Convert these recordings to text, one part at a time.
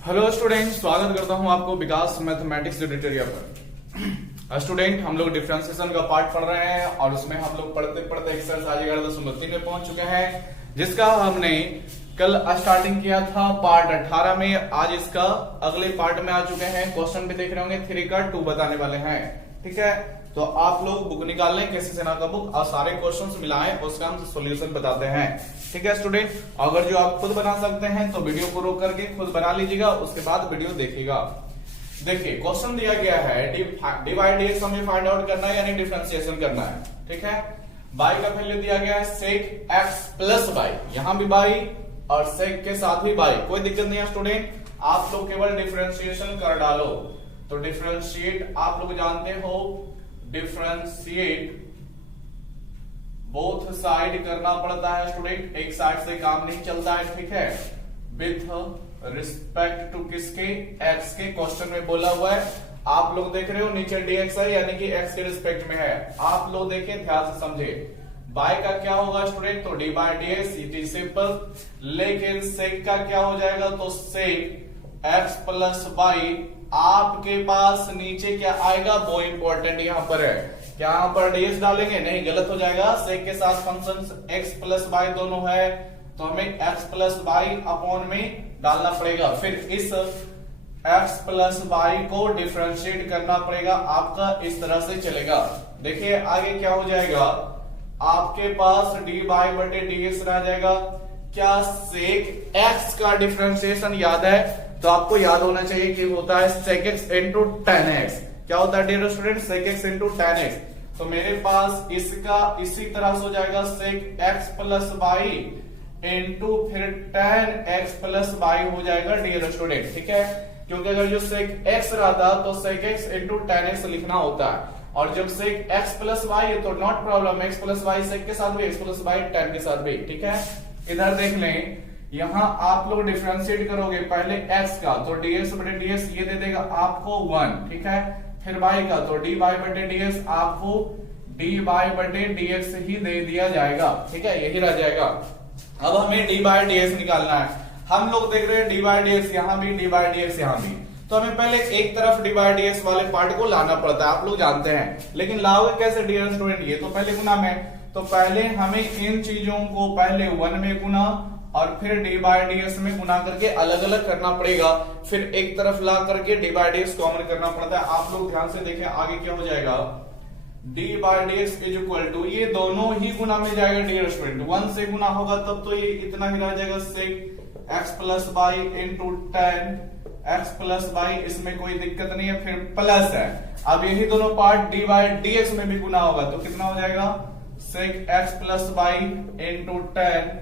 Hello student, स्वागत करता हूं आपको विकास मैथमेटिक्स ट्यूटोरियल पर। स्टूडेंट, हम लोग डिफरेंशिएशन का पार्ट पढ़ रहे हैं और उसमें हम लोग पढ़ते पढ़ते एक्सरसाइज 11.3 में पहुंच चुके हैं, जिसका हमने कल स्टार्टिंग किया था पार्ट 18 में। आज इसका अगले पार्ट में आ चुके हैं। क्वेश्चन भी देख रहे होंगे, 3 का 2 बताने वाले हैं। ठीक है, तो आप लोग बुक निकाल लें, कैसे सेना का बुक, और सारे क्वेश्चंस मिलाएं, उसका हम सॉल्यूशन बताते हैं। ठीक है स्टूडेंट, अगर जो आप खुद बना सकते हैं तो वीडियो को रोक करके खुद बना लीजिएगा, उसके बाद वीडियो देखिएगा। देखिए, क्वेश्चन दिया गया है डिवाइड डीएक्स हमें फाइंड आउट करना है, यानी डिफरेंशिएशन करना है। ठीक है, बाई का वैल्यू दिया गया है सेक एक्स प्लस बाई, यहां भी बाई और सेक के साथ ही बाई, कोई दिक्कत नहीं है स्टूडेंट। आप लोग केवल डिफरेंशिएशन कर डालो। तो डिफरेंशिएट आप लोग जानते हो, डिफरेंशिएट बोथ साइड करना पड़ता है स्टूडेंट, एक साइड से काम नहीं चलता है। ठीक है, विथ रिस्पेक्ट टू किसके, एक्स के। क्वेश्चन में बोला हुआ है, आप लोग देख रहे हो नीचे dx है, यानी कि x के रिस्पेक्ट में है। आप लोग देखें, ध्यान से समझे। बाय का क्या होगा स्टूडेंट, तो D by d x, it is simple. लेकिन सेक का क्या हो जाएगा, तो सेक एक्स प्लस बाई। आपके पास नीचे क्या आएगा, वो इंपॉर्टेंट यहां पर है। क्या यहां पर डीएक्स डालेंगे, नहीं, गलत हो जाएगा। सेक के साथ फंक्शन एक्स प्लस बाई दोनों है, तो हमें एक्स प्लस बाई अपॉन में डालना पड़ेगा। फिर इस एक्स प्लस बाई को डिफरेंशिएट करना पड़ेगा आपका, इस तरह से चलेगा। देखिए आगे क्या हो जाएगा, आपके पास डी बाई बटे डी एक्स रह जाएगा। क्या सेक एक्स का डिफरेंशिएशन याद है, तो आपको याद होना चाहिए कि होता है sec x into tan x. क्या होता है dear student, sec x into tan x. तो मेरे पास इसका इसी तरह से हो जाएगा, sec x plus y into फिर टेन एक्स प्लस बाई हो जाएगा डियर स्टूडेंट। ठीक है, क्योंकि अगर जो सेक एक्स रहता तो sec x into tan x लिखना होता है, और जब सेक एक्स प्लस वाई है तो not problem, x plus y sec के साथ भी, एक्स प्लस वाई टेन के साथ भी। ठीक है, इधर देख लें, यहां आप लोग डिफरेंशिएट करोगे पहले x का, तो dx बटे dx ये दे देगा आपको 1। ठीक है, फिर y का, तो dy बटे dx आपको dy बटे dx ही दे दिया जाएगा। ठीक है, यही रह जाएगा। अब हमें dy dx निकालना है। हम लोग देख रहे हैं dy dx यहां भी, dy dx यहां भी, तो हमें पहले एक तरफ dy dx वाले पार्ट को लाना पड़ता है, आप लोग जानते हैं। लेकिन लाओगे कैसे डियर स्टूडेंट, ये तो पहले गुना में, तो पहले हमें इन चीजों को पहले 1 में गुना और फिर डी बाई डी एक्स में गुना करके अलग अलग करना पड़ेगा। फिर एक तरफ ला करके D by d x common करना पड़ता है। आप लोग ध्यान से देखें, आगे क्या हो जाएगा, d by d x is equal to, ये दोनों ही गुना में जाएगा डियर स्टूडेंट। 1 से गुना होगा तब तो ये इतना ही रह जाएगा, sec x plus y into tan x plus y, इसमें कोई दिक्कत नहीं है। फिर प्लस है, अब यही दोनों part d by d x में भी गुना होगा, तो कितना हो जाएगा, sec x plus y into tan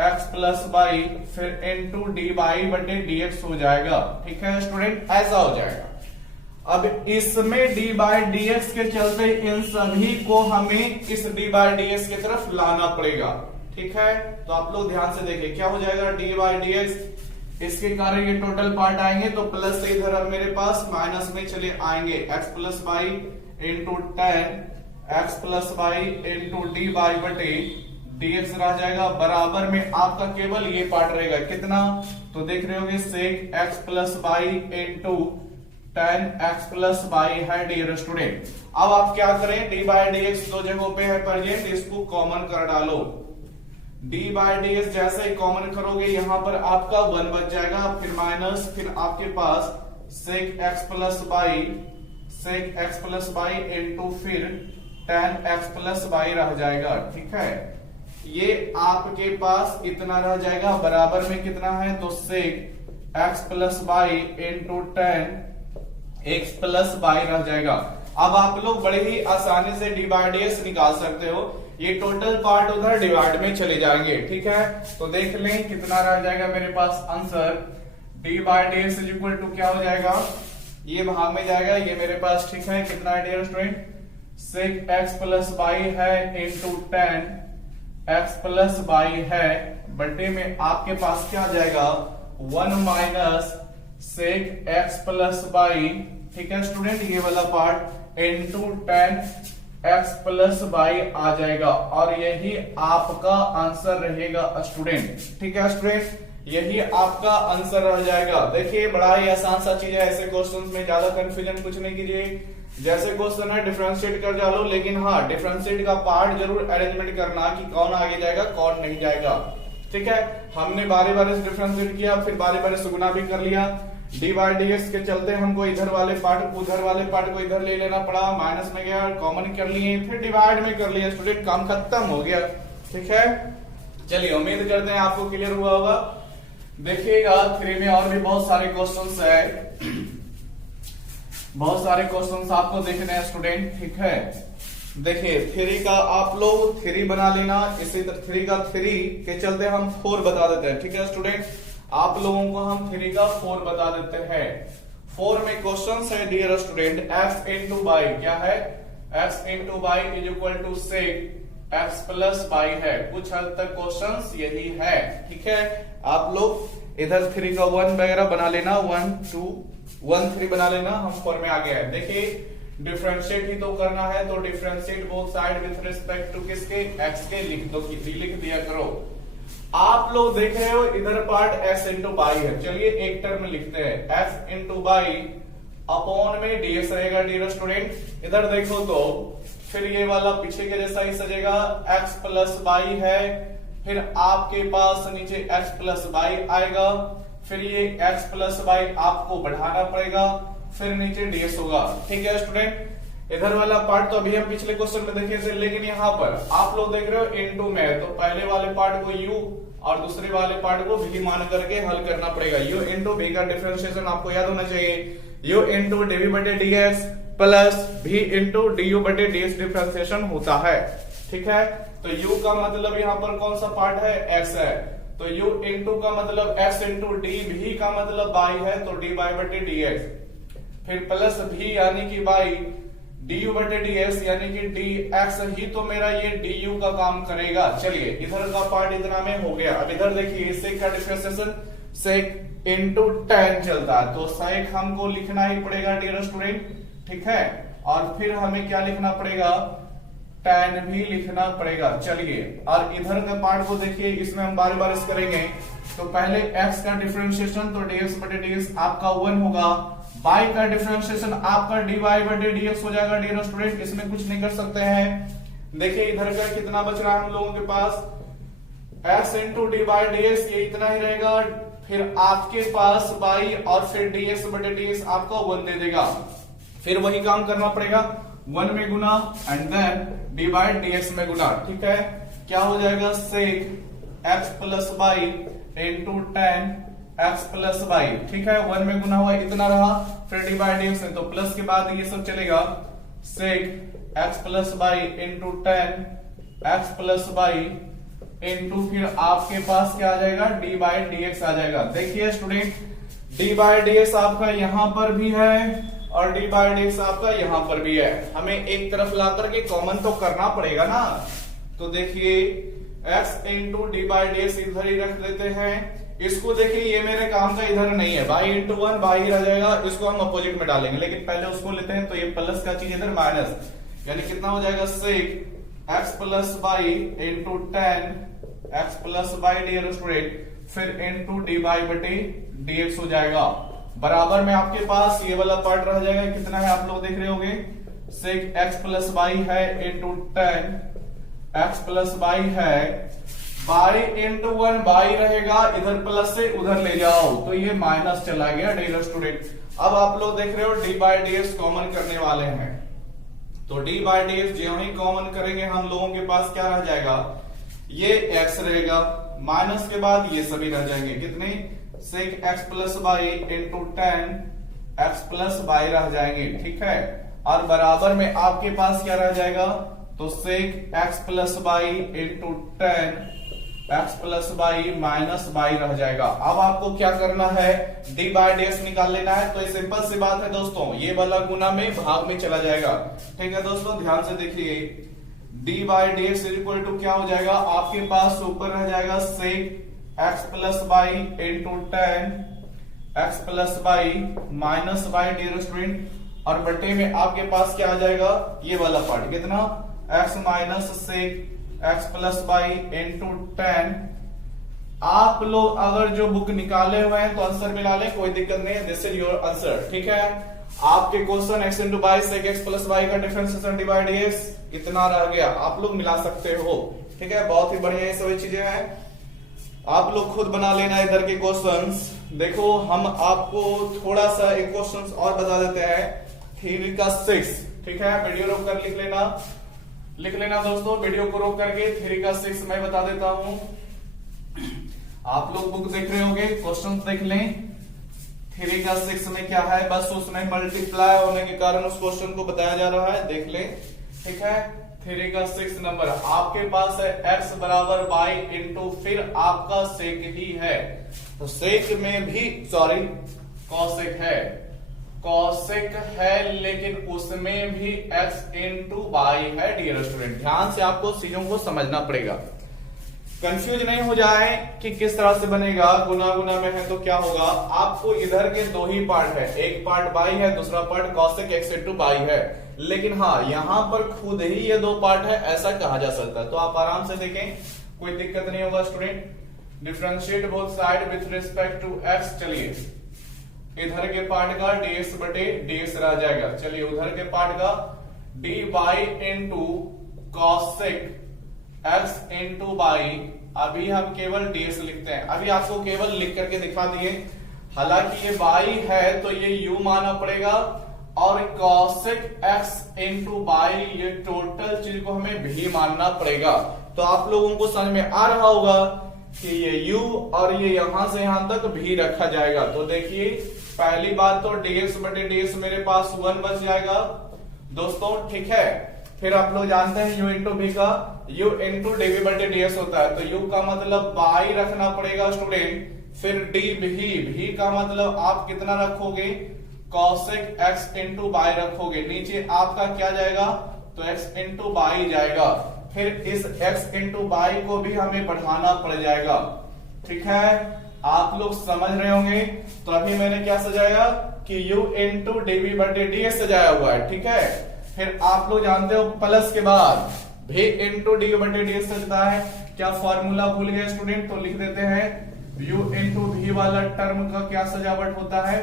x plus y फिर इंटू डी बाई बटे डी एक्स हो जाएगा। ठीक है स्टूडेंट, ऐसा हो जाएगा। अब इसमें डी बाई डी एक्स के चलते इन सभी को हमें इस डी बाई डी एक्स की तरफ लाना पड़ेगा। ठीक है, तो आप लोग ध्यान से देखिए, क्या हो जाएगा डी बाई डी एक्स, इसके कारण ये टोटल पार्ट आएंगे, तो प्लस से इधर अब मेरे पास माइनस में चले आएंगे, x plus y into tan x plus y into d y बटे dx रह जाएगा, बराबर में आपका केवल ये पार्ट रहेगा। कितना, तो देख रहे होगे सेक x plus y into tan x plus y है डियर स्टूडेंट। अब आप क्या करें, डी बाई डी एक्स दो जगहों पे है प्रेजेंट, इसको कॉमन कर डालो। डी बाई डी एक्स जैसे ही कॉमन करोगे यहां पर आपका 1 बच जाएगा, फिर माइनस, फिर आपके पास sec x plus y, sec x plus y into फिर टेन एक्स प्लस बाई रह जाएगा। ठीक है, ये आपके पास इतना रह जाएगा, बराबर में कितना है, तो sec x plus y into tan x plus y रह जाएगा। अब आप लोग बड़े ही आसानी से डी बाई डी एक्स निकाल सकते हो, ये टोटल पार्ट उधर डिवाइड में चले जाएंगे। ठीक है, तो देख लें कितना रह जाएगा मेरे पास answer, d by d x is equal to क्या हो जाएगा, ये भाग में जाएगा, ये मेरे पास। ठीक है, कितना है dear student, sec x plus y है into tan x plus y है, बटे में आपके पास क्या आ जाएगा, 1 minus sec x plus y. ठीक है स्टूडेंट, ये वाला part into tan x plus y आ जाएगा, और यही आपका आंसर रहेगा स्टूडेंट। ठीक है स्टूडेंट, यही आपका आंसर रह जाएगा। देखिए बड़ा ही आसान सा चीज है, ऐसे क्वेश्चन में ज्यादा कंफ्यूजन कुछ नहीं कीजिए। जैसे क्वेश्चन है डिफरेंशिएट कर डालो, लेकिन हाँ डिफरेंशिएट का पार्ट जरूर अरेंजमेंट करना कि कौन आगे जाएगा कौन नहीं जाएगा। ठीक है, हमने बारी बारी से डिफरेंशिएट किया, फिर बारी बारी से गुना भी कर लिया। डी बाई डी एक्स के चलते हमको इधर वाले पार्ट को इधर ले लेना पड़ा, माइनस में गया, कॉमन कर लिए, फिर डिवाइड में कर लिया। स्टूडेंट काम खत्म हो गया। ठीक है, चलिए उम्मीद करते हैं आपको क्लियर हुआ होगा। देखिएगा 3 में और भी बहुत सारे क्वेश्चंस है, बहुत सारे क्वेश्चंस आपको देखने हैं स्टूडेंट। ठीक है, देखिए 3 का आप लोग 3 बना लेना, इसी 3 का 3 के चलते हम 4 बता देते हैं। ठीक है स्टूडेंट, आप लोगों को हम 3 का 4 बता देते हैं। 4 में क्वेश्चन है dear student, x into y क्या है, x into y is equal to sec x plus y है। कुछ हद तक क्वेश्चंस यही है। ठीक है, आप लोग इधर 3 का 1 वगैरह बना लेना, 1 2 1 3 बना लेना। हम 4 में आ गए हैं। देखिए डिफरेंशिएट ही तो करना है, तो differentiate both side with respect to किसके, x के लिख दिया करो। आप लोग देख रहे हो इधर पार्ट x इंटू बाई है, चलिए एक टर्म लिखते हैं, x इंटू बाई अपॉन में ds रहेगा डियर स्टूडेंट। इधर देखो तो फिर ये वाला पीछे के जैसा ही सजेगा, x प्लस बाई है, फिर आपके पास नीचे x प्लस बाई आएगा, फिर ये x प्लस बाई आपको बढ़ाना पड़ेगा, फिर नीचे ds होगा। ठीक है स्टूडेंट, इधर वाला पार्ट तो अभी हम पिछले क्वेश्चन में देखे थे, लेकिन यहाँ पर आप लोग देख रहे हो इनटू में है, तो पहले वाले पार्ट को u और दूसरे वाले पार्ट को v मान करके हल करना पड़ेगा। u इंटू v का डिफरेंशिएशन आपको याद होना चाहिए, u इंटू dv बटे dx plus v into du बटे ds डिफरेंशिएशन होता है। ठीक है, तो u का मतलब यहाँ पर कौन सा पार्ट है, x है, तो u इंटू का मतलब x इंटू d, v का मतलब y है, तो dy बटे dx, फिर प्लस v यानी कि y, du बटे ds यानी कि dx ही तो मेरा ये du का काम करेगा। चलिए इधर का पार्ट इतना में हो गया। अब इधर देखिए सेक का डिफरेंशिएशन सेक इंटू tan चलता है, तो सेक हमको लिखना ही पड़ेगा डियर स्टूडेंट। ठीक है, और फिर हमें क्या लिखना पड़ेगा, tan भी लिखना पड़ेगा। चलिए और इधर का पार्ट को देखिए, इसमें हम बार बार करेंगे। तो पहले x का डिफरेंशिएशन तो dx बटे dx आपका 1 होगा, y का डिफरेंशिएशन आपका dy बटे dx हो जाएगा डियर स्टूडेंट। इसमें कुछ नहीं कर सकते हैं। देखिए इधर का कितना बच रहा है हम लोगों के पास, x into d by dx, ये इतना ही रहेगा, फिर आपके पास y और फिर dx बटे dx आपका 1 दे देगा, फिर वही काम करना पड़ेगा, 1 में गुना and then d by dx में गुना। ठीक है, क्या हो जाएगा, sec x plus y into tan x plus y. ठीक है, 1 में गुना हुआ इतना रहा, फिर डी बाई dx में, तो प्लस के बाद ये सब चलेगा, सेक x plus y into tan x plus y into फिर आपके पास क्या आ जाएगा, डी बाई dx आ जाएगा। देखिए स्टूडेंट डी बाई dx आपका यहां पर भी है और डी बाई dx आपका यहां पर भी है, हमें एक तरफ ला करके कॉमन तो करना पड़ेगा ना। तो देखिए x into d by dx इधर ही रख देते हैं। इसको देखिए ये मेरे काम का इधर नहीं है, y इंटू 1 y ही रह जाएगा, इसको हम अपोजिट में डालेंगे, लेकिन पहले उसको लेते हैं। तो ये प्लस का चीज इधर माइनस, यानी कितना हो जाएगा, sec x plus y into tan x plus y dear student, फिर इंटू डी बाई बटे dx हो जाएगा। बराबर में आपके पास ये वाला पार्ट रह जाएगा, कितना है आप लोग देख रहे होंगे, सेक x प्लस बाई है into tan x plus y है, बाई इंटू 1 बाई रहेगा, इधर प्लस से उधर ले जाओ, तो ये माइनस चला गया डियर स्टूडेंट। अब आप लोग देख रहे हो डी बाई dx कॉमन करने वाले हैं, तो डी बाई dx जो ही कॉमन करेंगे हम लोगों के पास क्या रह जाएगा, ये x रहेगा, माइनस के बाद ये सभी रह जाएंगे, कितने, सेक x plus y into tan x plus y रह जाएंगे। ठीक है, और बराबर में आपके पास क्या रह जाएगा, तो सेक x plus y into tan x plus y minus by रह जाएगा। अब आपको क्या करना है, डी बाई dx निकाल लेना है। तो ये सिंपल सी बात है दोस्तों, ये वाला गुना में भाग में चला जाएगा। ठीक है दोस्तों, ध्यान से देखिए, d by dx equal to क्या हो जाएगा, आपके पास ऊपर रह जाएगा sec x plus y into tan x plus y minus y dear student, और बटे में आपके पास क्या आ जाएगा, ये वाला पार्ट कितना, x minus sec x plus y into tan आप लोग अगर जो बुक निकाले हुए हैं तो आंसर मिला लें, कोई दिक्कत नहीं है। दिस इज योर आंसर, ठीक है। आपके क्वेश्चन x इंटू बाई से x प्लस वाई का डिफरेंशिएशन डिवाइड x इतना रह गया, आप लोग मिला सकते हो, ठीक है। बहुत ही बढ़िया ये सभी चीजें हैं, आप लोग खुद बना लेना इधर के क्वेश्चंस। देखो हम आपको थोड़ा सा एक क्वेश्चंस और बता देते हैं, थ्योरी का 6, ठीक है। वीडियो रोक कर लिख लेना दोस्तों, वीडियो को रोक करके थ्योरी का 6 मैं बता देता हूं। आप लोग बुक देख रहे होंगे, क्वेश्चन देख लें। थ्योरी का 6 में क्या है, बस उसमें मल्टीप्लाई होने के कारण उस क्वेश्चन को बताया जा रहा है, देख लें, ठीक है। थ्योरी का 6 नंबर आपके पास है x बराबर y इंटू फिर आपका सेक ही है, तो सेक में भी सॉरी कॉसेक है लेकिन उसमें भी x इंटू वाई है। डियर स्टूडेंट ध्यान से आपको चीजों को समझना पड़ेगा, कंफ्यूज नहीं हो जाए कि किस तरह से बनेगा। गुना गुना में है तो क्या होगा, आपको इधर के दो ही पार्ट है, एक पार्ट बाई है, दूसरा part cosec x into by है, लेकिन हाँ यहाँ पर खुद ही ये दो पार्ट है ऐसा कहा जा सकता है। तो आप आराम से देखें, कोई दिक्कत नहीं होगा student. Differentiate both side with respect to x, चलिए इधर के पार्ट का dx बटे dx रह जाएगा, चलिए उधर के पार्ट का dy into cosec x into by, अभी हम केवल dx लिखते हैं, अभी आपको केवल लिख करके दिखा दिए। हालांकि ये बाई है तो ये u माना पड़ेगा, और cosec x इंटू बाई ये टोटल चीज को हमें भी मानना पड़ेगा। तो आप लोगों को समझ में आ रहा होगा कि ये u और ये यहां से यहां तक भी रखा जाएगा। तो देखिए पहली बात तो dx बटे dx मेरे पास 1 बच जाएगा दोस्तों, ठीक है। फिर आप लोग जानते हैं u इंटू v का u इंटू dv बटे ds होता है, तो u का मतलब बाई रखना पड़ेगा स्टूडेंट, फिर dv का मतलब आप कितना रखोगे, cosec x इंटू बाई रखोगे, नीचे आपका क्या जाएगा, तो x इंटू बाई जाएगा, फिर इस x इंटू बाई को भी हमें बढ़ाना पड़ जाएगा, ठीक है। आप लोग समझ रहे होंगे। तो अभी मैंने क्या सजाया कि u इंटू dv बटे ds सजाया हुआ है, ठीक है। फिर आप लोग जानते हो प्लस के बाद v इंटू dv बटे ds सजता है, क्या फॉर्मूला भूल गए स्टूडेंट, तो लिख देते हैं u इंटू v वाला टर्म का क्या सजावट होता है,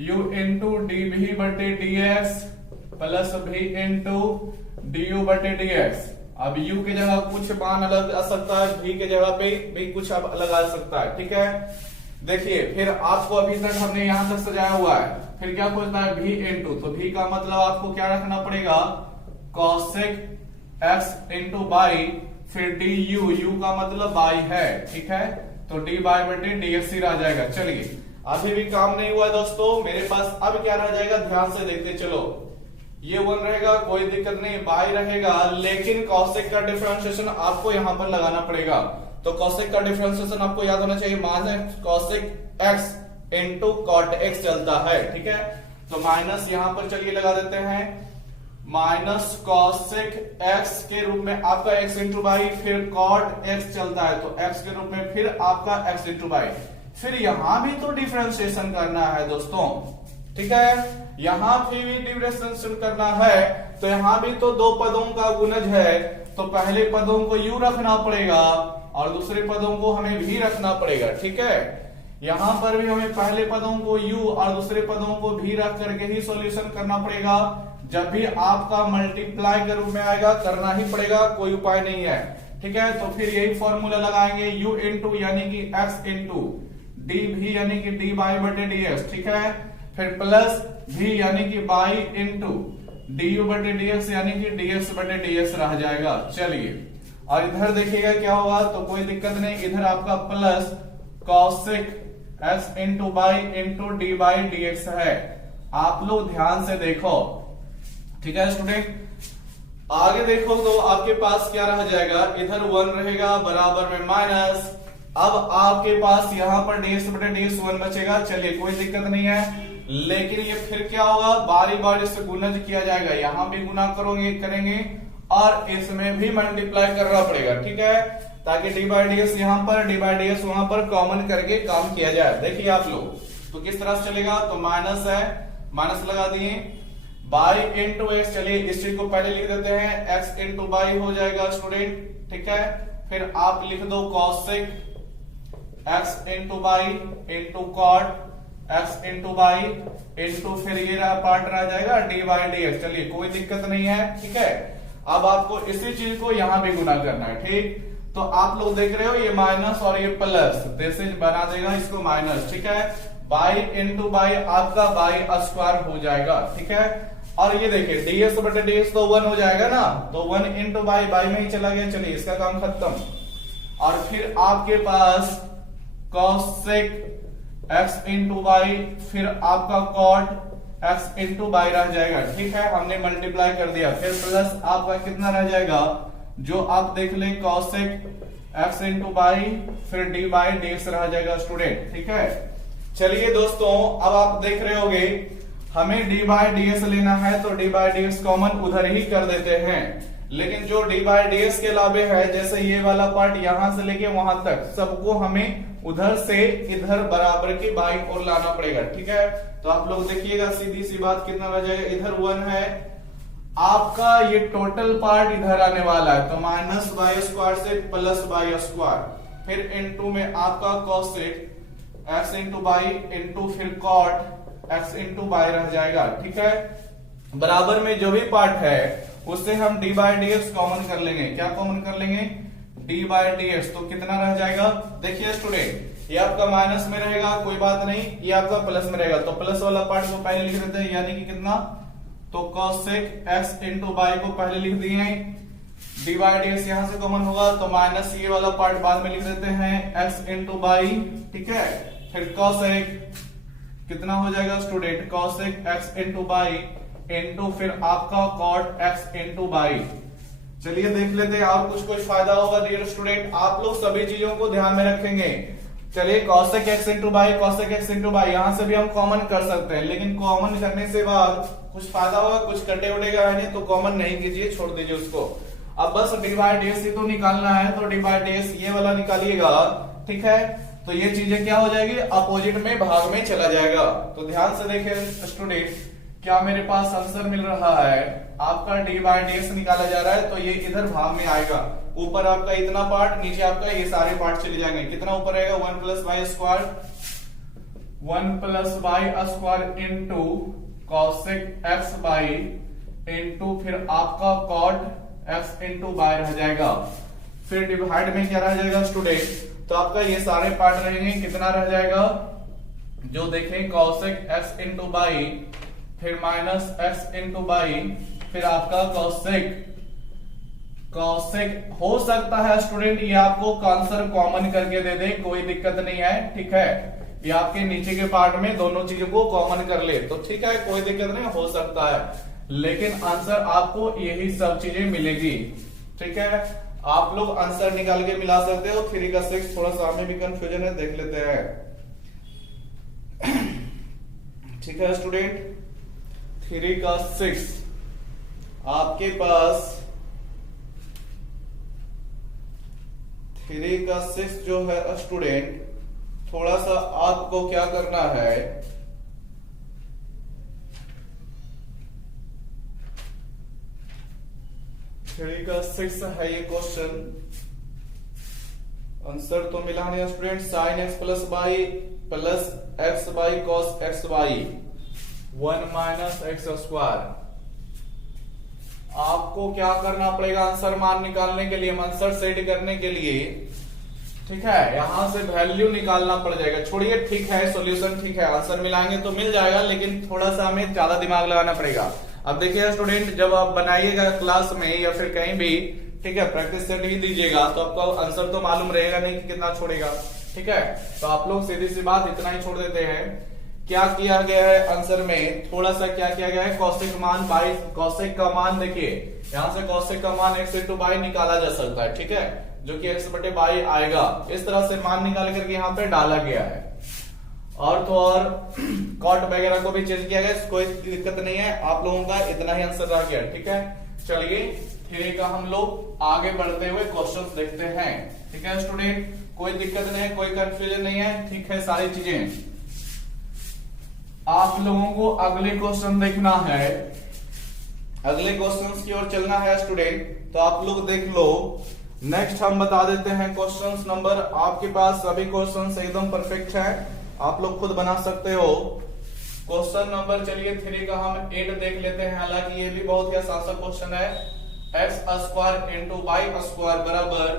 u इंटू dv बटे dx plus v into du बटे dx। अब u की जगह कुछ मान अलग आ सकता है, v की जगह पे भी कुछ अब अलग आ सकता है, ठीक है। देखिए फिर आपको अभी तक हमने यहां तक सजाया हुआ है, फिर क्या पूछता है v इंटू, तो v का मतलब आपको क्या रखना पड़ेगा, cosec x इंटू बाई, फिर du, u का मतलब बाई है, ठीक है, तो d बाई बटे dx ही रह जाएगा। चलिए अभी भी काम नहीं हुआ दोस्तों, मेरे पास अब क्या रह जाएगा, ध्यान से देखते चलो, ये 1 रहेगा, कोई दिक्कत नहीं, बाई रहेगा, लेकिन कॉसेक का डिफरेंशिएशन आपको यहां पर लगाना पड़ेगा। तो कॉसेक का डिफरेंशिएशन आपको याद होना चाहिए, मान है cosec x into cot x चलता है, ठीक है। तो माइनस यहां पर चलिए लगा देते हैं, माइनस कॉसेक x के रूप में आपका x इंटू बाई, फिर कॉट x चलता है तो x के रूप में फिर आपका x इंटू बाई, फिर यहां भी तो डिफरेंशिएशन करना है दोस्तों, ठीक है। यहां भी डिफरेंशिएशन करना है तो यहां भी तो दो पदों का गुणज है, तो पहले पदों को u रखना पड़ेगा और दूसरे पदों को हमें v रखना पड़ेगा, ठीक है। यहां पर भी हमें पहले पदों को u और दूसरे पदों को v रख करके ही सॉल्यूशन करना पड़ेगा। जब भी आपका मल्टीप्लाई के रूप में आएगा करना ही पड़ेगा, कोई उपाय नहीं है, ठीक है। तो फिर यही फॉर्मूला लगाएंगे, u इंटू यानी कि x इंटू dv यानी कि d बाई बटे ds, ठीक है, फिर प्लस v यानी कि बाई इंटू du बटे dx यानी कि dx बटे ds रह जाएगा। चलिए और इधर देखिएगा क्या होगा, तो कोई दिक्कत नहीं, इधर आपका plus cosec x into y into d by dx है। आप लोग ध्यान से देखो, ठीक है स्टूडेंट। आगे देखो तो आपके पास क्या रह जाएगा, इधर 1 रहेगा बराबर में माइनस, अब आपके पास यहां पर dx बटे dx 1 बचेगा, चलिए कोई दिक्कत नहीं है, लेकिन ये फिर क्या होगा, बारी बारी से गुणज किया जाएगा, यहां भी गुना करेंगे और इसमें भी मल्टीप्लाई करना पड़ेगा, ठीक है, ताकि डी बाई डी एस यहाँ पर, डी बाई डी एस वहां पर कॉमन करके काम किया जाए। देखिए आप लोग तो किस तरह से चलेगा, तो माइनस है, माइनस लगा दिए, बाई इंटू एक्स, चलिए इस चीज को पहले लिख देते हैं, एक्स इंटू बाई हो जाएगा स्टूडेंट, ठीक है। फिर आप लिख दो cosec x into y into cot x into y into फिर ये रहा पार्ट रह जाएगा डी बाई डी एक्स। चलिए कोई दिक्कत नहीं है, ठीक है। अब आपको इसी चीज को यहां भी गुना करना है, ठीक। तो आप लोग देख रहे हो ये माइनस और ये प्लस, दिस इज बना देगा इसको माइनस, ठीक है। बाई इंटू बाई आपका बाई स्क्वायर हो जाएगा, ठीक है। और ये देखिए डीएक्स बटे डीएक्स तो 1 हो जाएगा ना, तो 1 इंटू बाई बाई में ही चला गया। चलिए इसका काम खत्म। और फिर आपके पास कॉसेक एक्स इंटू बाई, फिर आपका कॉट एक्स इंटू बाई रह जाएगा, ठीक है। हमने मल्टीप्लाई कर दिया, फिर प्लस आपका कितना रह जाएगा, जो आप देख ले कॉसेक एक्स इंटू बाई फिर डी बाई डी एक्स रह जाएगा स्टूडेंट, ठीक है। चलिए दोस्तों अब आप देख रहे होगे हमें डी बाई डी एक्स लेना है, तो D by d x common उधर ही कर देते हैं। लेकिन जो डी बाई डी एक्स के अलावे है, जैसे ये वाला पार्ट यहां से लेके वहां तक, सबको हमें उधर से इधर बराबर की बाई ओर लाना पड़ेगा, ठीक है। तो आप लोग देखिएगा सीधी सी बात कितना रह जाएगा, इधर 1 है आपका, ये टोटल पार्ट इधर आने वाला है, तो माइनस बाई स्क्वायर से प्लस बाई स्क्वायर, फिर इनटू में आपका cosec x into y into फिर कॉट एक्स इंटू बाई रह जाएगा, ठीक है। बराबर में जो भी पार्ट है उससे हम D by d x common कर लेंगे। क्या कॉमन कर लेंगे, डी बाई डी एक्स, तो कितना रह जाएगा, देखिए स्टूडेंट ये आपका माइनस में रहेगा, कोई बात नहीं, ये आपका प्लस में रहेगा, तो प्लस वाला पार्ट को पहले लिख देते हैं, यानी कि कितना, तो कॉसेक एक्स इंटू बाई को पहले लिख दिए, डी बाई डी एक्स यहां से कॉमन होगा, तो माइनस ये वाला पार्ट बाद में लिख देते हैं एक्स इंटू बाई, ठीक है। फिर कॉसेक कितना हो जाएगा student, cosec x into y into फिर आपका कॉट एक्स इंटू बाई। चलिए देख लेते हैं और कुछ फायदा होगा डियर स्टूडेंट, आप लोग सभी चीजों को ध्यान में रखेंगे। चलिए cosec x into by, cosec x into by यहां से भी हम कॉमन कर सकते हैं, लेकिन कॉमन करने से बाद कुछ फायदा होगा, कुछ कटे उटेगा नहीं, तो कॉमन नहीं कीजिए, छोड़ दीजिए उसको। अब बस डी बाई डी एक्स तो निकालना है, तो डी बाई डी एक्स ये वाला निकालिएगा, ठीक है। तो ये चीजें क्या हो जाएगी, अपोजिट में भाग में चला जाएगा। तो ध्यान से देखिए स्टूडेंट, क्या मेरे पास आंसर मिल रहा है, आपका डी बाई डी एक्स निकाला जा रहा है, तो ये इधर भाग में आएगा, ऊपर आपका इतना पार्ट, नीचे आपका ये सारे पार्ट चले जाएंगे। कितना ऊपर रहेगा, 1 plus by square, 1 plus by square into cosec x by into फिर आपका कॉट एक्स इंटू बाई रह जाएगा। फिर डिवाइड में क्या रह जाएगा स्टूडेंट, तो आपका ये सारे पार्ट रहेंगे, कितना रह जाएगा, जो देखें कॉसेक एक्स इंटू बाई फिर माइनस एक्स इंटू बाई फिर आपका कॉसेक हो सकता है स्टूडेंट ये आपको आंसर कॉमन करके दे दे, कोई दिक्कत नहीं है, ठीक है। ये आपके नीचे के पार्ट में दोनों चीजों को कॉमन कर ले तो ठीक है, कोई दिक्कत नहीं, हो सकता है, लेकिन आंसर आपको यही सब चीजें मिलेगी, ठीक है। आप लोग आंसर निकाल के मिला सकते हो। 3 का 6 थोड़ा सा हमें भी कंफ्यूजन है, देख लेते हैं, ठीक है स्टूडेंट। 3 का 6 आपके पास 3 का 6 जो है स्टूडेंट, थोड़ा सा आपको क्या करना है, 3 का 6 है ये क्वेश्चन। आंसर तो मिला नहीं student, sine x plus by plus x by cos x by 1 minus x square. आपको क्या करना पड़ेगा आंसर मान निकालने के लिए, आंसर सेट करने के लिए, ठीक है, यहां से वैल्यू निकालना पड़ जाएगा। छोड़िए, ठीक है, सॉल्यूशन ठीक है, आंसर मिलाएंगे तो मिल जाएगा, लेकिन थोड़ा सा हमें ज्यादा दिमाग लगाना पड़ेगा। अब देखिए स्टूडेंट, जब आप बनाइएगा क्लास में या फिर कहीं भी, ठीक है, प्रैक्टिस सेट ही दीजिएगा, तो आपको आंसर तो मालूम रहेगा नहीं कि कितना छोड़ेगा, ठीक है। तो आप लोग सीधी सी बात इतना ही छोड़ देते हैं। क्या किया गया है आंसर में, थोड़ा सा क्या किया गया है, कॉसेक मान बाई, कॉसेक का मान देखिए, यहां से कॉसेक का मान एक्स इंटू बाई निकाला जा सकता है, ठीक है, जो कि एक्स बटे बाई आएगा, इस तरह से मान निकाल करके यहाँ पे डाला गया है। और तो और कॉट वगैरह को भी चेंज किया गया, कोई दिक्कत नहीं है, आप लोगों का इतना ही आंसर रह गया, ठीक है। चलिए 3 का हम लोग आगे बढ़ते हुए क्वेश्चंस देखते हैं, ठीक है स्टूडेंट, कोई दिक्कत नहीं है, कोई कंफ्यूजन नहीं है, ठीक है, सारी चीजें। आप लोगों को अगले क्वेश्चन देखना है, अगले क्वेश्चंस की ओर चलना है स्टूडेंट। तो आप लोग देख लो, नेक्स्ट हम बता देते हैं क्वेश्चंस नंबर, आपके पास सभी क्वेश्चंस एकदम परफेक्ट हैं, आप लोग खुद बना सकते हो। क्वेश्चन नंबर चलिए 3 का हम 8 देख लेते हैं। हालांकि ये भी बहुत ही आसान सा क्वेश्चन है। X square into y square बराबर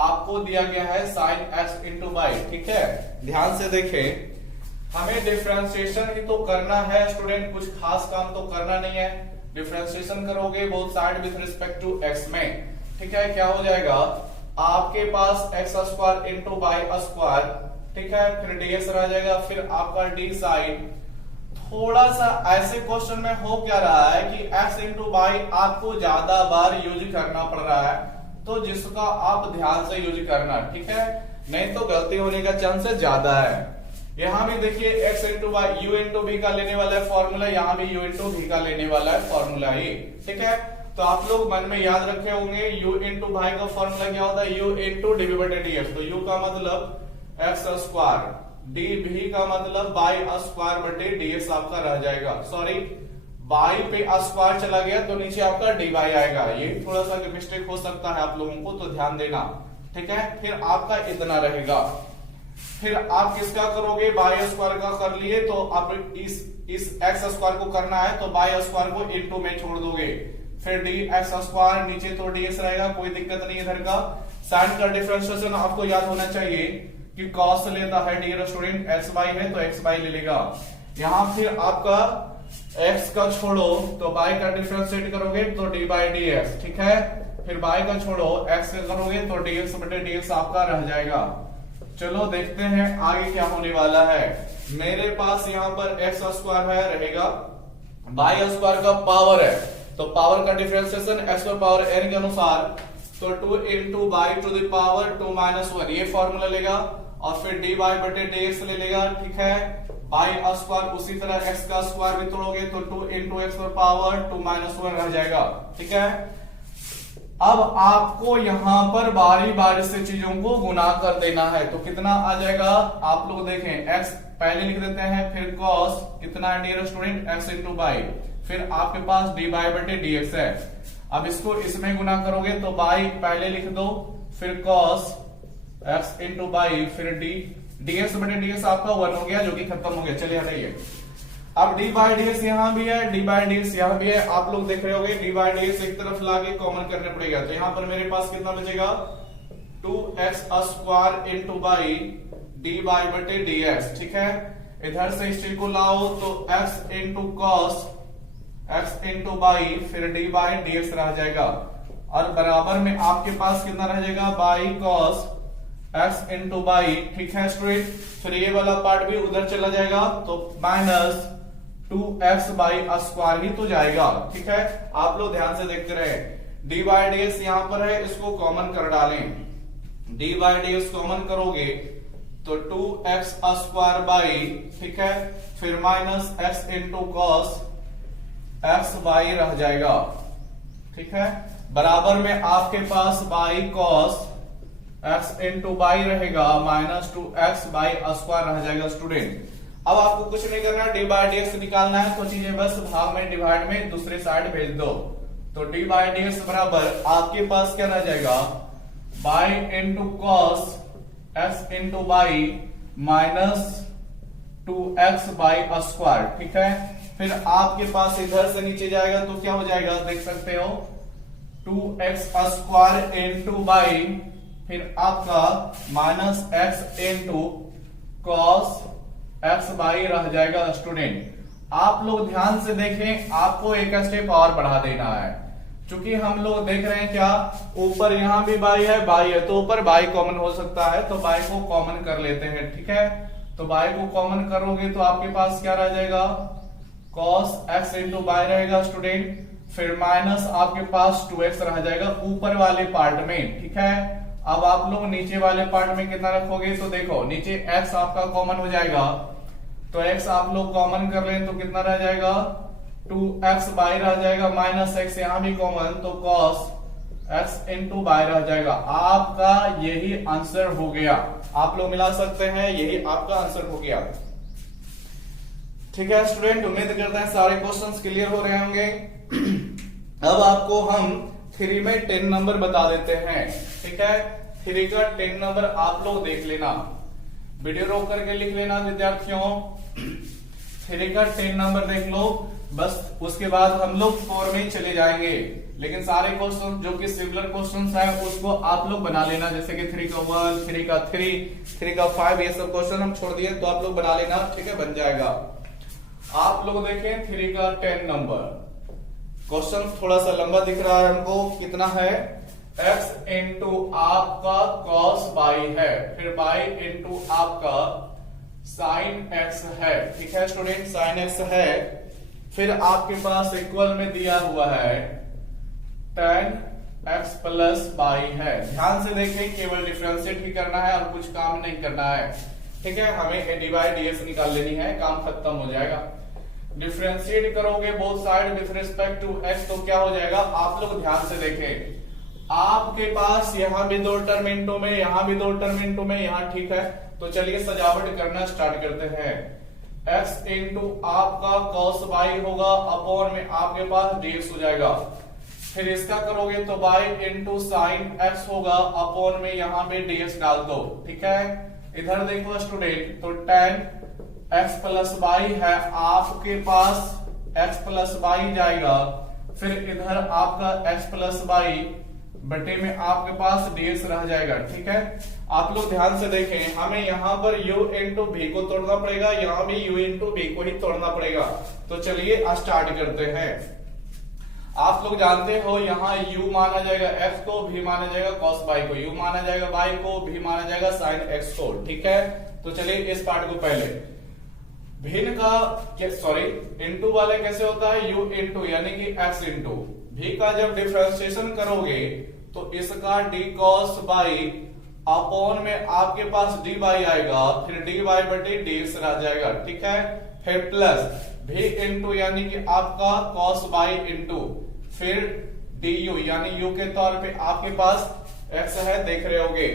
आपको दिया गया है साइन एक्स इंटू वाई। ठीक है, ध्यान से देखें, हमें डिफरेंशिएशन ही तो करना है स्टूडेंट, कुछ खास काम तो करना नहीं है। डिफरेंशिएशन करोगे both side with respect to x में। ठीक है, क्या हो जाएगा आपके पास x square into y square, ठीक है, फिर डीएक्स रह जाएगा, फिर आपका डी साइन। थोड़ा सा ऐसे क्वेश्चन में हो क्या रहा है कि एक्स इंटू वाई आपको ज्यादा बार यूज करना पड़ रहा है, तो जिसका आप ध्यान से यूज करना, ठीक है, नहीं तो गलती होने का चांसेस ज्यादा है। यहां भी देखिए x into y u into b का लेने वाला है फॉर्मूला, यहां भी यू इंटू बी का लेने वाला है फॉर्मूला ही। ठीक है, तो आप लोग मन में याद रखे होंगे u इंटू वाई का फॉर्मूला क्या होता है, u इंटू डी बटे डी एक्स। तो u का मतलब एक्स स्क्वायर, डी भी का मतलब वाई स्क्वायर बटे डी एक्स आपका रह जाएगा। सॉरी, वाई पे स्क्वायर चला गया तो नीचे आपका डी वाई आएगा। ये थोड़ा सा मिस्टेक हो सकता है आप लोगों को, तो ध्यान देना। ठीक है, फिर आपका इतना रहेगा। फिर आप किसका करोगे, वाई स्क्वायर का कर लिए, तो आप इस एक्स स्क्वायर को करना है तो वाई स्क्वायर को इंटू में छोड़ दोगे, फिर डी एक्स स्क्वायर, नीचे तो डी एक्स रहेगा, कोई दिक्कत नहीं इधर का। साइन का डिफरेंशिएशन आपको याद होना चाहिए कि कॉस लेता है डियर स्टूडेंट, एक्स बाई है तो एक्स बाई ले लेगा। यहां फिर आपका एक्स का छोड़ो तो बाई का डिफरेंशिएट करोगे तो डी बाई डी एक्स। ठीक है, फिर बाई का छोड़ो एक्स का करोगे तो डी एक्स बटे डी एक्स आपका रह जाएगा। चलो देखते हैं आगे क्या होने वाला है। मेरे पास यहाँ पर एक्स स्क्वायर है रहेगा, बाई स्क्वायर का पावर है तो पावर का डिफरेंशिएशन एक्स पर पावर एन के अनुसार, तो 2 into by two the power 2 minus 1 ये फॉर्मूला लेगा, और फिर डी वाई बटे डी एक्स ले लेगा। ठीक है, बाई स्क्वायर उसी तरह एक्स का स्क्वायर भी तोड़ोगे तो 2 इंटू एक्स पर पावर 2 माइनस 1 रह जाएगा। ठीक है, अब आपको यहां पर बारी बारी से चीजों को गुना कर देना है, तो कितना आ जाएगा आप लोग देखें, एक्स पहले लिख देते हैं, फिर कॉस कितना है dear student x into y, फिर आपके पास डी बाई बटे डी एक्स है। अब इसको इसमें गुना करोगे तो बाई पहले लिख दो, फिर कॉस एक्स इंटू बाई, फिर डी एक्स बटे डी एक्स आपका 1 हो गया जो कि खत्म हो गया। चलिए हटाइए। अब डी बाई डी एक्स यहां भी है, डी बाई डी एक्स यहां भी है, आप लोग देख रहे होंगे डी बाई डी एक्स एक तरफ लाके कॉमन करने पड़ेगा, तो यहां पर मेरे पास कितना बचेगा 2x square into by D y बटे डी एक्स। ठीक है, इधर से इस चीज को लाओ तो x into cos x into y, फिर डी बाई डी एक्स रह जाएगा, और बराबर में आपके पास कितना रह जाएगा by cos x into by. ठीक है स्टूडेंट, फिर ये वाला पार्ट भी उधर चला जाएगा तो माइनस 2x बाई स्क्वायर ही तो जाएगा। ठीक है, आप लोग ध्यान से देखते रहे। डी बाई डी एक्स यहां पर है, इसको कॉमन कर डालें, d by d x common करोगे तो 2x स्क्वायर बाई, ठीक है, फिर minus x into cos x y रह जाएगा। ठीक है, बराबर में आपके पास y cos x into y रहेगा, माइनस 2x बाई स्क्वायर रह जाएगा। स्टूडेंट अब आपको कुछ नहीं करना, डी बाई डी एक्स निकालना है, तो चीजें बस भाग में डिवाइड में दूसरे साइड भेज दो, तो डी बाई डी एक्स बराबर आपके पास क्या रह जाएगा by into cos x into by minus 2x y square. ठीक है, फिर आपके पास इधर से नीचे जाएगा तो क्या हो जाएगा देख सकते हो 2x स्क्वायर इंटू बाई, फिर आपका minus x into cos x y रह जाएगा। स्टूडेंट आप लोग ध्यान से देखें, आपको एक स्टेप और बढ़ा देना है, क्योंकि हम लोग देख रहे हैं क्या ऊपर यहां भी बाई है तो ऊपर बाई कॉमन हो सकता है, तो बाई को कॉमन कर लेते हैं। ठीक है, तो बाई को कॉमन करोगे तो आपके पास क्या रह जाएगा cos x इंटू बाई रहेगा स्टूडेंट, फिर माइनस आपके पास 2x रह जाएगा ऊपर वाले पार्ट में। ठीक है, अब आप लोग नीचे वाले पार्ट में कितना रखोगे, तो देखो नीचे x आपका कॉमन हो जाएगा, तो x आप लोग कॉमन कर लें तो कितना रह जाएगा 2x बाई रह जाएगा, माइनस x यहां भी कॉमन तो cos x इंटू बाई रह जाएगा। आपका यही आंसर हो गया, आप लोग मिला सकते हैं, यही आपका आंसर हो गया। ठीक है स्टूडेंट, उम्मीद करते हैं सारे क्वेश्चंस क्लियर हो रहे होंगे। अब आपको हम 3 में 10 नंबर बता देते हैं, ठीक है। 3 का 10 नंबर आप लोग देख लेना, वीडियो रोक करके लिख लेना विद्यार्थियों। 3 का 10 नंबर देख लो, बस उसके बाद हम लोग 4 में चले जाएंगे। लेकिन सारे क्वेश्चन जो कि सिमिलर क्वेश्चंस है उसको आप लोग बना लेना, जैसे कि 3 का 1, 3 का 3 का 5, ये सब क्वेश्चन हम छोड़ दिए तो आप लोग बना लेना, ठीक है, बन जाएगा। आप लोग देखें 3 का 10 नंबर, क्वेश्चन थोड़ा सा लंबा दिख रहा है हमको, कितना है, x इंटू आपका cos y है, फिर y इंटू आपका sin x है, ठीक है स्टूडेंट, sin x है। फिर आपके पास इक्वल में दिया हुआ है tan x प्लस y है। ध्यान से देखें, केवल डिफरेंशिएट ही करना है और कुछ काम नहीं करना है, ठीक है। हमें dy dx निकाल लेनी है, काम खत्म हो जाएगा। डिफरेंशिएट करोगे both side with respect to x तो क्या हो जाएगा, आप लोग ध्यान से देखें, आपके पास यहां भी 2 टर्म इंटू में, यहां भी 2 टर्म इंटू में, यहां, ठीक है। तो चलिए सजावट करना स्टार्ट करते हैं। x इंटू आपका cos y होगा, अपॉन में आपके पास dx हो जाएगा। फिर इसका करोगे तो y इंटू साइन x होगा, अपॉन में यहां पे dx डाल दो, ठीक है। इधर देखो स्टूडेंट, तो tan x प्लस y है, आपके पास x प्लस y जाएगा, फिर इधर आपका x प्लस y बटे में आपके पास dx रह जाएगा, ठीक है। आप लोग ध्यान से देखें, हमें यहाँ पर u इंटू v को तोड़ना पड़ेगा, यहाँ भी u इंटू v को ही तोड़ना पड़ेगा। तो चलिए स्टार्ट करते हैं। आप लोग जानते हो यहाँ u माना जाएगा x को, v माना जाएगा cos y को, u माना जाएगा y को, v माना जाएगा sin x को, ठीक है। तो चलिए इस पार्ट को पहले भिन्न का, सॉरी इंटू वाले कैसे होता है, u इंटू यानी कि x इंटू v का जब डिफरेंशिएशन करोगे तो इसका d cos y अपॉन में आपके पास dy आएगा, फिर dy बटे dx रह जाएगा, ठीक है। फिर प्लस v इंटू यानी कि आपका cos y इंटू फिर du यानी u के तौर पे आपके पास x है, देख रहे होगे।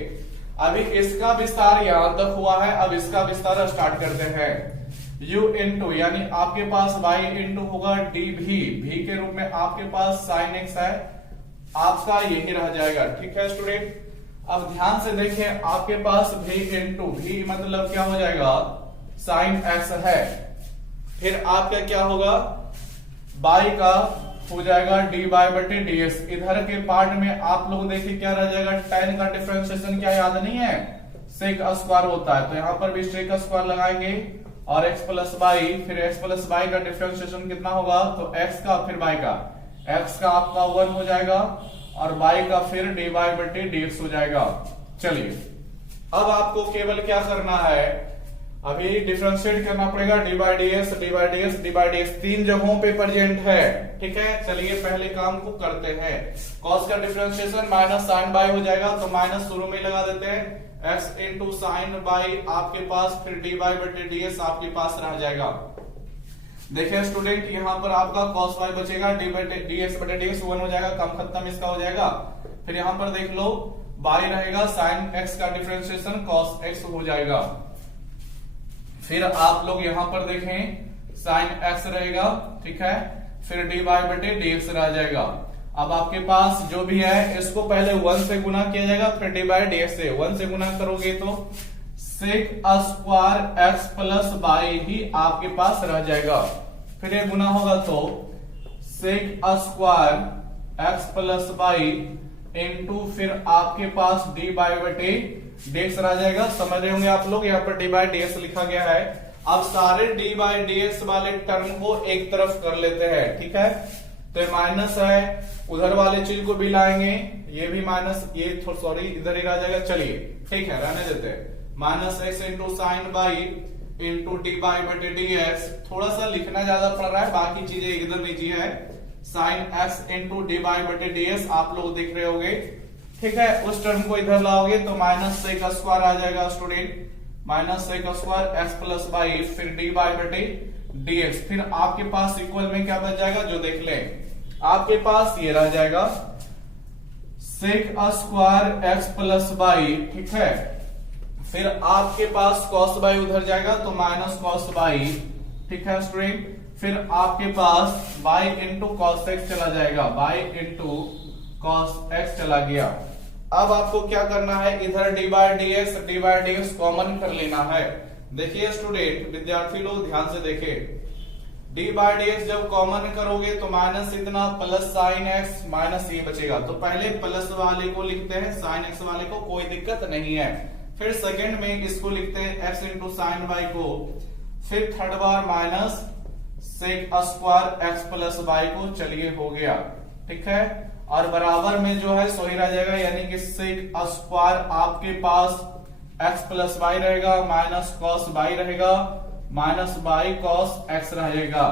अभी इसका विस्तार यहां तक हुआ है, अब इसका विस्तार स्टार्ट करते हैं। u इंटू यानी आपके पास y इंटू होगा dv, v के रूप में आपके पास sin x है, आपका यही रह जाएगा, ठीक है स्टूडेंट। अब ध्यान से देखें, आपके पास v इंटू v मतलब क्या हो जाएगा, sin x है, फिर आपका क्या होगा, y का हो जाएगा dy बटे dx। इधर के पार्ट में आप लोग देखिए क्या रह जाएगा, tan का डिफरेंशिएशन क्या याद नहीं है, sec स्क्वायर होता है, तो यहां पर भी sec स्क्वायर लगाएंगे और x प्लस वाई, फिर x प्लस वाई का डिफरेंशिएशन कितना होगा, तो x का फिर y का, x का आपका 1 हो जाएगा और y का फिर dy बटे dx हो जाएगा। चलिए अब आपको केवल क्या करना है, अभी डिफरेंशिएट करना पड़ेगा, dy dx dy dx dy dx 3 जगहों पे प्रेजेंट है, ठीक है। चलिए पहले काम को करते हैं। cos का डिफरेंशिएशन माइनस साइन बाई हो जाएगा, तो माइनस शुरू में लगा देते हैं, x इंटू साइन बाई आपके पास, फिर dy बटे dx आपके पास रह जाएगा। देखिए स्टूडेंट, यहाँ पर आपका cos y बचेगा, dx बटे dx 1 हो जाएगा, कम खत्म इसका हो जाएगा। फिर यहाँ पर देख लो y रहेगा, sin x का डिफरेंशिएशन cos x हो जाएगा। फिर आप लोग यहाँ पर देखें sin x रहेगा, ठीक है, फिर dy बटे dx रह जाएगा। अब आपके पास जो भी है इसको पहले 1 से गुना किया जाएगा, फिर dy dx से 1 से गुना करोगे तो sec square x plus y ही आपके पास रह जाएगा। फिर ये गुना होगा तो sec square x plus y into फिर आपके पास dy बटे dx रह जाएगा। समझ रहे होंगे आप लोग, यहाँ पर dy dx लिखा गया है। अब सारे dy dx वाले टर्म को एक तरफ कर लेते हैं, ठीक है। तो माइनस है, उधर वाले चीज को भी लाएंगे, ये भी माइनस, ये सॉरी इधर ही रह जाएगा। चलिए ठीक है, रहने देते हैं। Minus x into sine by into d y बटे डी एक्स, थोड़ा सा लिखना ज्यादा पड़ रहा है, बाकी चीजें एकदम इजी है। Sine x into d y बटे डी एक्स आप लोग देख रहे होंगे, ठीक है। उस टर्म को इधर लाओगे तो माइनस सेक स्क्वायर आ जाएगा student, minus sec square x plus y फिर डी बाई बटे डी एक्स। फिर आपके पास इक्वल में क्या बच जाएगा, जो देख लें, आपके पास ये रह जाएगा sec square x plus y, ठीक है। फिर आपके पास कॉस बाई उधर जाएगा तो माइनस कॉस बाई, ठीक है स्टूडेंट। फिर आपके पास बाई इंटू कॉस एक्स चला जाएगा, बाई इंटू cos x चला गया। अब आपको क्या करना है, इधर d by d x common कर लेना है। देखिए स्टूडेंट, विद्यार्थी लोग ध्यान से देखें, d बाय डी एक्स जब कॉमन करोगे तो माइनस इतना प्लस साइन एक्स माइनस ये बचेगा। तो पहले प्लस वाले को लिखते हैं, साइन एक्स वाले को, कोई दिक्कत नहीं है। फिर सेकंड में इसको लिखते हैं x इंटू साइन वाई को, फिर थर्ड बार minus sec square x plus y को। चलिए हो गया, ठीक है। और बराबर में जो है सो ही रह जाएगा, यानी कि सेक स्क्वायर आपके पास x प्लस वाई रहेगा, माइनस कॉस वाई रहेगा, माइनस बाई कॉस एक्स रहेगा।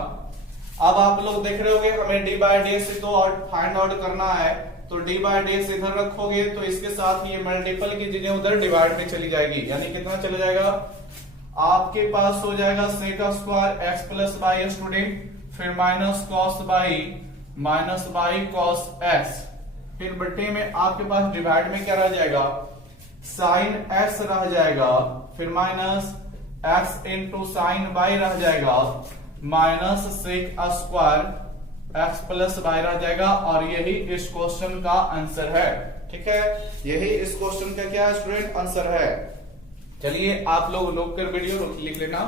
अब आप लोग देख रहे होगे हमें डी बाई डी एक्स तो फाइंड आउट करना है, तो डी बाई डी एक्स इधर रखोगे तो इसके साथ ये मल्टीपल की चीजें उधर डिवाइड में चली जाएगी, यानी कितना चला जाएगा, आपके पास हो जाएगा sec square x plus y student, फिर minus cos y minus y cos x, फिर बट्टे में आपके पास डिवाइड में क्या रह जाएगा, साइन एक्स रह जाएगा, फिर minus x into sine y रह जाएगा, minus sec square x plus y रह जाएगा। और यही इस क्वेश्चन का आंसर है, ठीक है। यही इस क्वेश्चन का क्या है स्टूडेंट, आंसर है। चलिए आप लोग नोट कर वीडियो लिख लेना।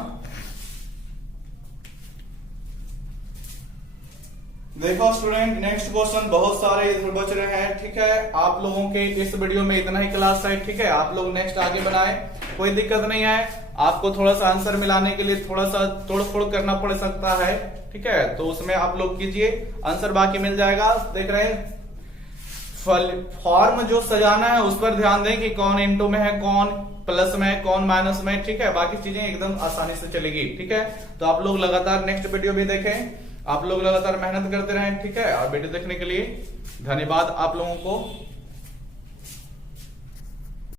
देखो स्टूडेंट, नेक्स्ट क्वेश्चन बहुत सारे इधर बच रहे हैं, ठीक है। आप लोगों के इस वीडियो में इतना ही क्लास है, ठीक है। आप लोग नेक्स्ट आगे बनाए, कोई दिक्कत नहीं है। आपको थोड़ा सा आंसर मिलाने के लिए थोड़ा सा तोड़ फोड़ करना पड़ सकता है, ठीक है, तो उसमें आप लोग कीजिए, आंसर बाकी मिल जाएगा। देख रहे हैं फॉर्म जो सजाना है उस पर ध्यान दें कि कौन इनटू में है, कौन प्लस में है, कौन माइनस में, ठीक है। बाकी चीजें एकदम आसानी से चलेगी, ठीक है। तो आप लोग लगातार नेक्स्ट वीडियो भी देखें, आप लोग लगातार मेहनत करते रहें, ठीक है। और वीडियो देखने के लिए धन्यवाद आप लोगों को।